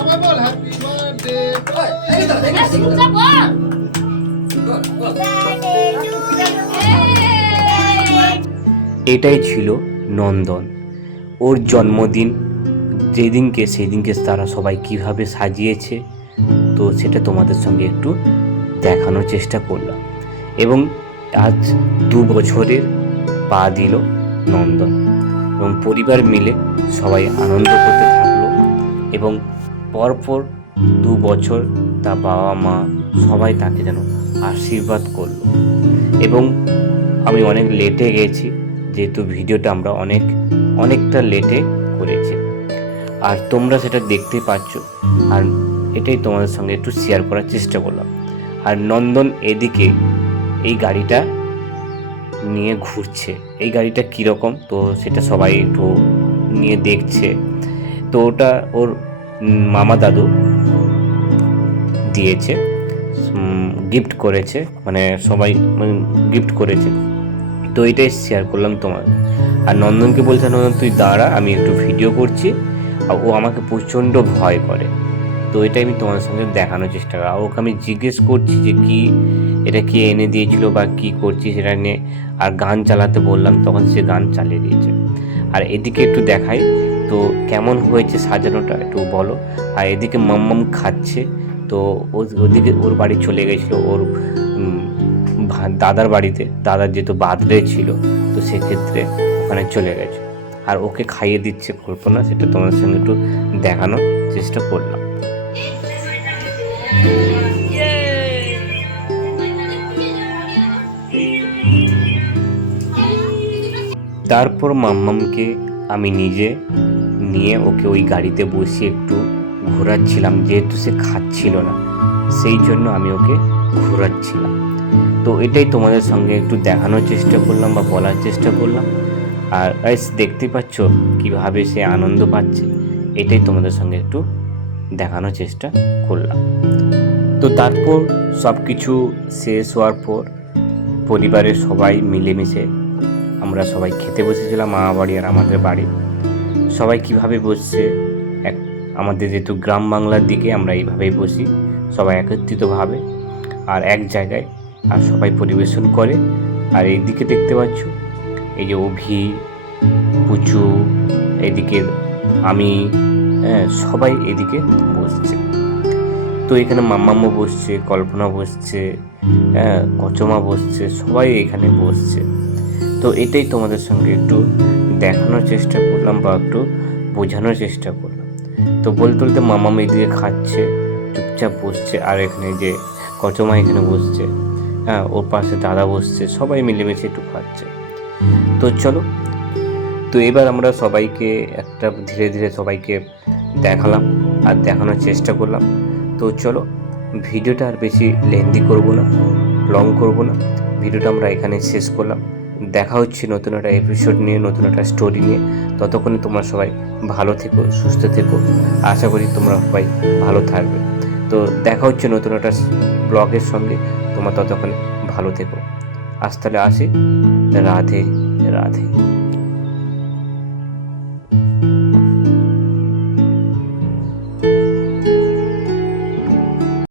সবাই বল happy birthday. এটাই ছিল নন্দন। ওর জন্মদিন যেদিনকে সেদিনকে তারা সবাই কিভাবে সাজিয়েছে, তো সেটা তোমাদের সঙ্গে একটু দেখানোর চেষ্টা করলাম। এবং আজ 2 বছরের পা দিল নন্দন, এবং পরিবার মিলে সবাই আনন্দ করতে থাকলো। এবং পরপর 2 বছর তার বাবা মা সবাই তাকে যেন আশীর্বাদ করলো। এবং আমি অনেক লেটে গেছি, যেহেতু ভিডিওটা আমরা অনেকটা লেটে করেছি, আর তোমরা সেটা দেখতে পাচ্ছ। আর এটাই তোমাদের সঙ্গে একটু শেয়ার করার চেষ্টা করলাম। আর নন্দন এদিকে এই গাড়িটা নিয়ে ঘুরছে। এই গাড়িটা কীরকম, তো সেটা সবাই একটু নিয়ে দেখছে। তো ওটা ওর মামা দাদু দিয়েছে, গিফট করেছে, মানে সবাই গিফট করেছে। তো এটাই শেয়ার করলাম তোমার। আর নন্দনকে বলছে, নন্দন তুই দাঁড়া, আমি একটু ভিডিও করছি। আর ও আমাকে প্রচণ্ড ভয় করে। তো এটাই আমি তোমার সঙ্গে দেখানোর চেষ্টা করি। আর ওকে আমি জিজ্ঞেস করছি যে কি এটা কি এনে দিয়েছিল বা কি করছি সেটা নিয়ে। আর গান চালাতে বললাম, তখন সে গান চালিয়ে দিয়েছে। আর এদিকে একটু দেখাই তো কেমন হয়েছে সাজানোটা, একটু বলো। আর এদিকে মাম্মাম খাচ্ছে। তো ওদিকে ওর বাড়ি চলে গেছিলো, ওর দাদার বাড়িতে। দাদার যেহেতু বার্থডে ছিল, তো সেক্ষেত্রে ওখানে চলে গেছে। আর ওকে খাইয়ে দিচ্ছে কল্পনা, সেটা তোমাদের সঙ্গে একটু দেখানোর চেষ্টা করলাম। তারপর মাম্মামকে আমি নিজে নিয়ে ওকে ওই গাড়িতে বসিয়ে একটু ঘোরাচ্ছিলাম, যেহেতু সে খাচ্ছিল না, সেই জন্য আমি ওকে ঘোরাচ্ছিলাম। তো এটাই তোমাদের সঙ্গে একটু দেখানোর চেষ্টা করলাম বা বলার চেষ্টা করলাম। আর গাইস দেখতে পাচ্ছ কিভাবে সে আনন্দ পাচ্ছে, এটাই তোমাদের সঙ্গে একটু দেখানোর চেষ্টা করলাম। তো তারপর সব কিছু শেষ হওয়ার পর পরিবারের সবাই মিলেমিশে আমরা সবাই খেতে বসেছিলাম। মামা বাড়ি আর আমাদের বাড়ি সবাই কিভাবে বসছে, আমাদের যেহেতু গ্রাম বাংলার দিকে আমরা এইভাবেই বসি, সবাই একত্রিতভাবে আর এক জায়গায়, আর সবাই পরিবেশন করে। আর এইদিকে দেখতে পাচ্ছ এই যে অভি, পুচু, এদিকে আমি, সবাই এদিকে বসছে। তো এখানে মাম্মাম্মা বসছে, কল্পনা বসছে, কচমা বসছে, সবাই এখানে বসছে। তো এটাই তোমাদের সঙ্গে একটু দেখানোর চেষ্টা করলাম বা একটু বোঝানোর চেষ্টা করলাম। তো বলতে বলতে মাম্মাম এদিকে খাচ্ছে, চুপচাপ বসছে। আর এখানে যে কচমা এখানে বসছে, ওর পাশে দাদা বসছে, সবাই মিলেমিশে একটু খাচ্ছে। তো চলো, তো এবার আমরা সবাইকে একটা ধীরে ধীরে সবাইকে দেখালাম আর দেখানোর চেষ্টা করলাম। তো চলো, ভিডিওটা আর বেশি লেন্দি করব না, লং করব না, ভিডিওটা আমরা এখানে শেষ করলাম। দেখা হচ্ছে নতুন একটা এপিসোড নিয়ে, নতুন একটা স্টোরি নিয়ে। ততক্ষণে তোমরা সবাই ভালো থেকো, সুস্থ থেকো। আশা করি তোমরা সবাই ভালো থাকবে। তো দেখা হচ্ছে নতুন একটা ব্লগের সঙ্গে। তোমরা ততক্ষণে ভালো থেকো। আজ তাহলে আসি। রাধে রাধে।